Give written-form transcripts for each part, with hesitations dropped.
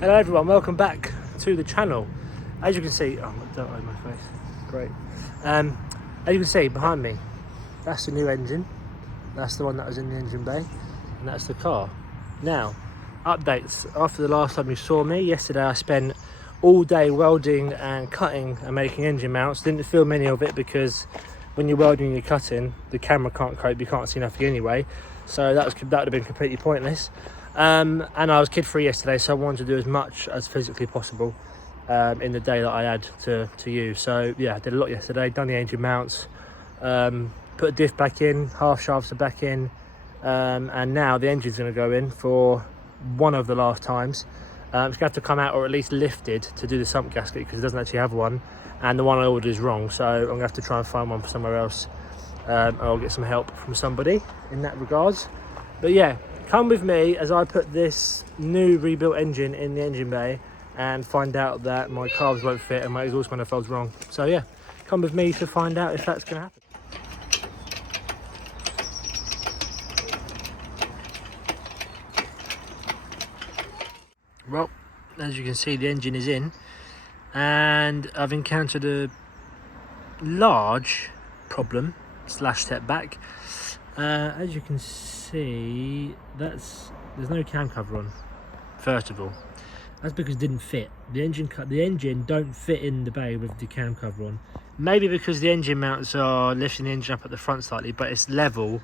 Hello everyone, welcome back to the channel. As you can see, oh, don't hide my face, great. As you can see behind me, that's the new engine. That's the one that was in the engine bay, and that's the car. Now, updates. After the last time you saw me, yesterday I spent all day welding and cutting and making engine mounts. Didn't film many of it because when you're welding and you're cutting, the camera can't cope, you can't see nothing anyway. So that would have been completely pointless. And I was kid free yesterday, so I wanted to do as much as physically possible in the day that I had to use. So yeah, I did a lot yesterday, done the engine mounts, put a diff back in, half shafts are back in, and now the engine's going to go in for one of the last times. It's going to have to come out or at least lifted to do the sump gasket because it doesn't actually have one, and the one I ordered is wrong, so I'm going to have to try and find one somewhere else. I'll get some help from somebody in that regards. But yeah, come with me as I put this new rebuilt engine in the engine bay and find out that my carbs won't fit and my exhaust manifold's wrong. So yeah, come with me to find out if that's going to happen. Well, as you can see, the engine is in, and I've encountered a large problem / setback. As you can see, there's no cam cover on. First of all, that's because it didn't fit. The engine don't fit in the bay with the cam cover on. Maybe because the engine mounts are lifting the engine up at the front slightly, but it's level.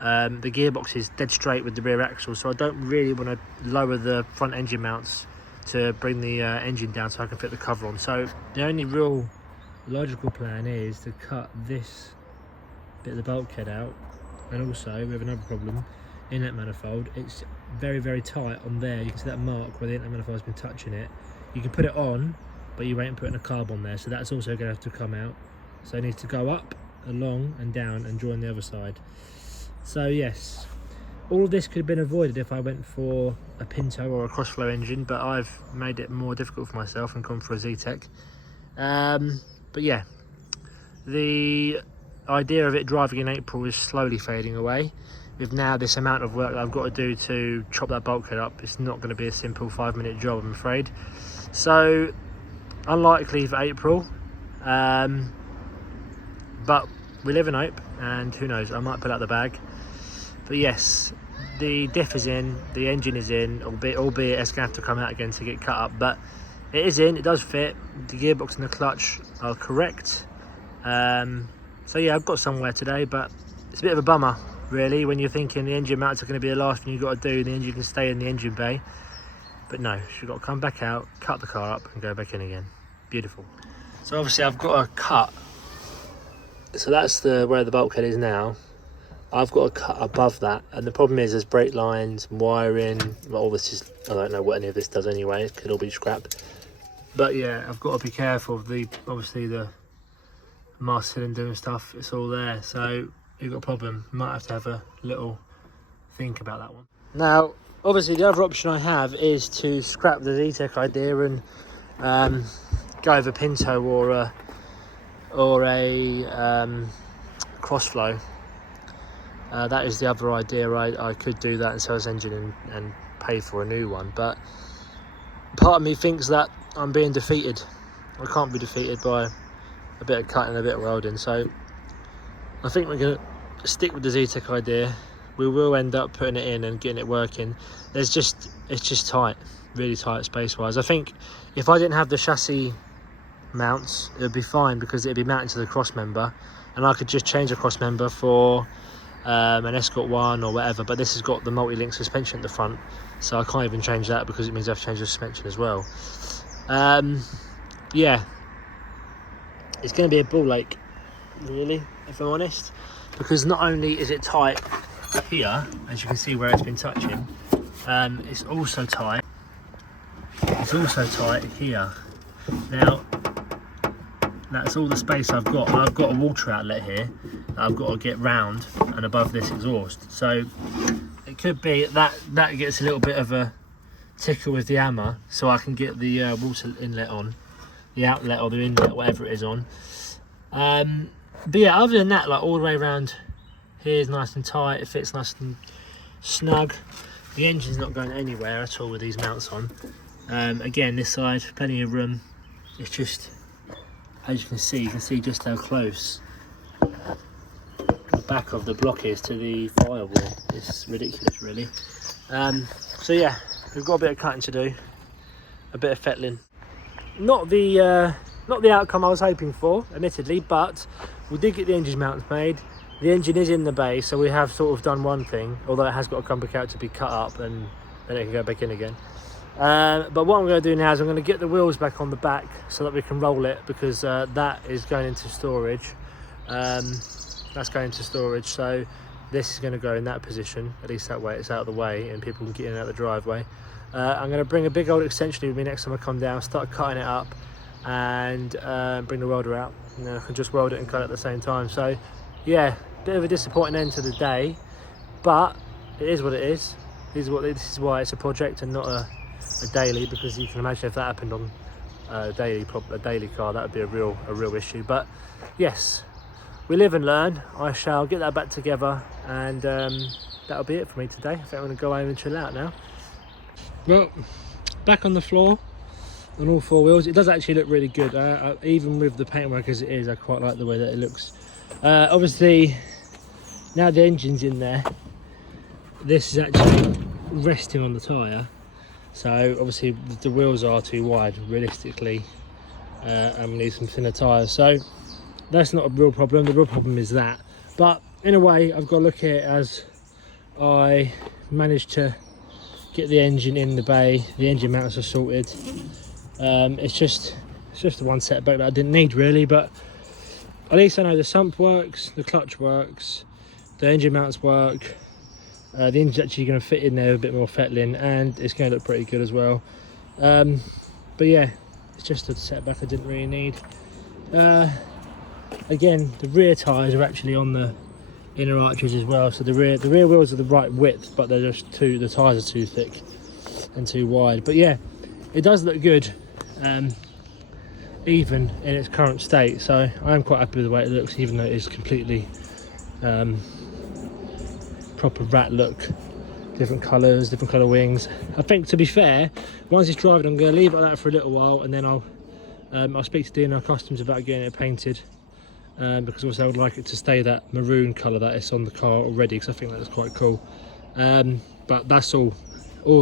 The gearbox is dead straight with the rear axle, so I don't really want to lower the front engine mounts to bring the engine down so I can fit the cover on. So the only real logical plan is to cut this bit of the bulkhead out. And also we have another problem in that manifold. It's very, very tight on there. You can see that mark where the inlet manifold has been touching it. You can put it on, but you ain't putting a carb on there, so that's also going to have to come out. So it needs to go up, along and down and join the other side. So yes, all of this could have been avoided if I went for a Pinto or a crossflow engine, but I've made it more difficult for myself and gone for a Zetec. But yeah, the idea of it driving in April is slowly fading away. With now this amount of work that I've got to do to chop that bulkhead up, it's not going to be a simple 5-minute job, I'm afraid. So unlikely for April, but we live in hope, and who knows, I might pull out the bag. But yes, the diff is in, the engine is in, albeit it's going to have to come out again to get cut up, but it is in, it does fit. The gearbox and the clutch are correct. So yeah, I've got somewhere today, but it's a bit of a bummer really when you're thinking the engine mounts are going to be the last thing you've got to do, the engine can stay in the engine bay. But no, she's got to come back out, cut the car up and go back in again. Beautiful. So obviously I've got a cut. So that's where the bulkhead is now. I've got a cut above that, and the problem is there's brake lines, wiring, well, all this is, I don't know what any of this does anyway, it could all be scrap. But yeah, I've got to be careful of obviously the master cylinder and stuff, it's all there, so you've got a problem. Might have to have a little think about that one. Now obviously the other option I have is to scrap the Zetec idea and go over Pinto or a crossflow. That is the other idea. I could do that and sell this engine and pay for a new one, but part of me thinks that I'm being defeated. I can't be defeated by a bit of cutting, a bit of welding, so I think we're going to stick with the Zetec idea. We will end up putting it in and getting it working. It's just tight, really tight space wise. I think if I didn't have the chassis mounts, it would be fine because it would be mounted to the cross member and I could just change the cross member for an Escort 1 or whatever, but this has got the multi-link suspension at the front, so I can't even change that because it means I have to change the suspension as well. Yeah, it's going to be a ball ache really, if I'm honest, because not only is it tight here, as you can see where it's been touching, it's also tight here. Now that's all the space I've got, and I've got a water outlet here that I've got to get round and above this exhaust, so it could be that gets a little bit of a tickle with the hammer so I can get the water inlet on, the outlet or the inlet, whatever it is, on. But yeah, other than that, like all the way around here is nice and tight, it fits nice and snug. The engine's not going anywhere at all with these mounts on. Again, this side, plenty of room. It's just, as you can see just how close the back of the block is to the firewall. It's ridiculous, really. So yeah, we've got a bit of cutting to do, a bit of fettling. Not the outcome I was hoping for, admittedly, but we did get the engine mounts made. The engine is in the bay, so we have sort of done one thing, although it has got to come back out to be cut up and then it can go back in again. But what I'm going to do now is I'm going to get the wheels back on the back so that we can roll it, because that is going into storage. That's going into storage, so this is going to go in that position, at least that way it's out of the way and people can get in and out of the driveway. I'm going to bring a big old extension with me next time I come down, start cutting it up, and bring the welder out, and then I can just weld it and cut it at the same time. So yeah, bit of a disappointing end to the day, but it is what it is. This is why it's a project and not a daily, because you can imagine if that happened on a daily car, that would be a real issue. But yes, we live and learn. I shall get that back together, and that'll be it for me today. I think I'm going to go home and chill out now. Well, back on the floor on all four wheels. It does actually look really good, even with the paintwork as it is. I quite like the way that it looks. Obviously now the engine's in there, this is actually resting on the tyre, so obviously the wheels are too wide realistically, and we need some thinner tyres, so that's not a real problem. The real problem is that, but in a way I've got to look at it as I managed to get the engine in the bay, the engine mounts are sorted. It's just the one setback that I didn't need really, but at least I know the sump works, the clutch works, the engine mounts work, the engine's actually going to fit in there with a bit more fettling, and it's going to look pretty good as well. But yeah, it's just a setback I didn't really need. Again, the rear tyres are actually on the inner arches as well, so the rear wheels are the right width, but they're just the tyres are too thick and too wide. But yeah, it does look good, even in its current state, so I'm quite happy with the way it looks, even though it is completely proper rat look, different colours, different colour wings. I think, to be fair, once it's driving, I'm going to leave it like that for a little while, and then I'll speak to DNR Customs about getting it painted, because also I would like it to stay that maroon colour that is on the car already, because I think that's quite cool. But that's all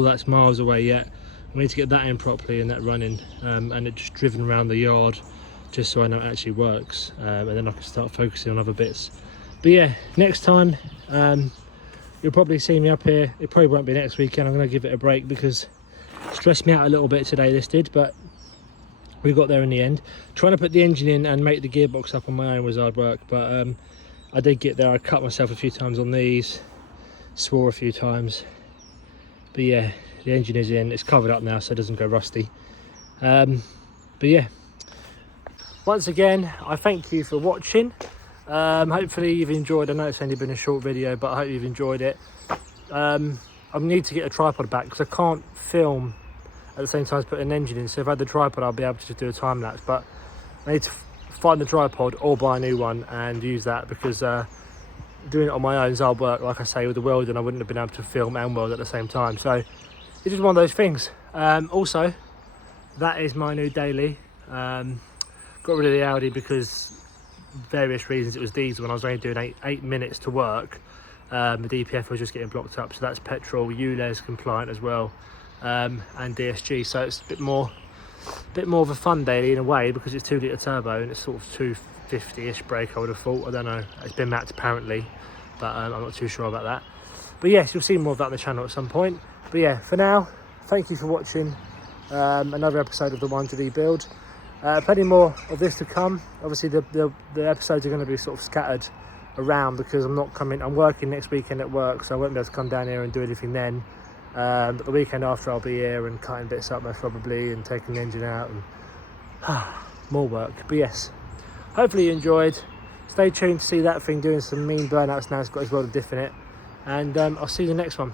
that's miles away yet. I need to get that in properly and that running, and it just driven around the yard, just so I know it actually works, and then I can start focusing on other bits. But yeah, next time you'll probably see me up here. It probably won't be next weekend. I'm going to give it a break because it stressed me out a little bit today, this did, but we got there in the end. Trying to put the engine in and make the gearbox up on my own was hard work, but I did get there. I cut myself a few times on these, swore a few times, but yeah, the engine is in, it's covered up now so it doesn't go rusty. But yeah, once again I thank you for watching. Hopefully you've enjoyed. I know it's only been a short video, but I hope you've enjoyed it. I need to get a tripod back because I can't film at the same time as putting an engine in, so if I had the tripod I'll be able to just do a time lapse, but I need to find the tripod or buy a new one and use that, because doing it on my own is hard work. Like I say, with the welding I wouldn't have been able to film and weld at the same time, so it's just one of those things. Also, that is my new daily. Got rid of the Audi because various reasons. It was diesel and I was only doing 8 minutes to work. The DPF was just getting blocked up, so that's petrol, ULEZ compliant as well, and DSG, so it's a bit more of a fun daily in a way, because it's 2 litre turbo and it's sort of 250-ish brake, I would have thought. I don't know, it's been mapped apparently, but I'm not too sure about that. But yes, you'll see more of that on the channel at some point. But yeah, for now, thank you for watching another episode of the 1-to-D build. Plenty more of this to come. Obviously the episodes are going to be sort of scattered around because I'm working next weekend at work, so I won't be able to come down here and do anything then. But the weekend after I'll be here and cutting bits up most probably, and taking the engine out, and more work. But yes, hopefully you enjoyed. Stay tuned to see that thing doing some mean burnouts now. It's got his world of diff in it, and I'll see you in the next one.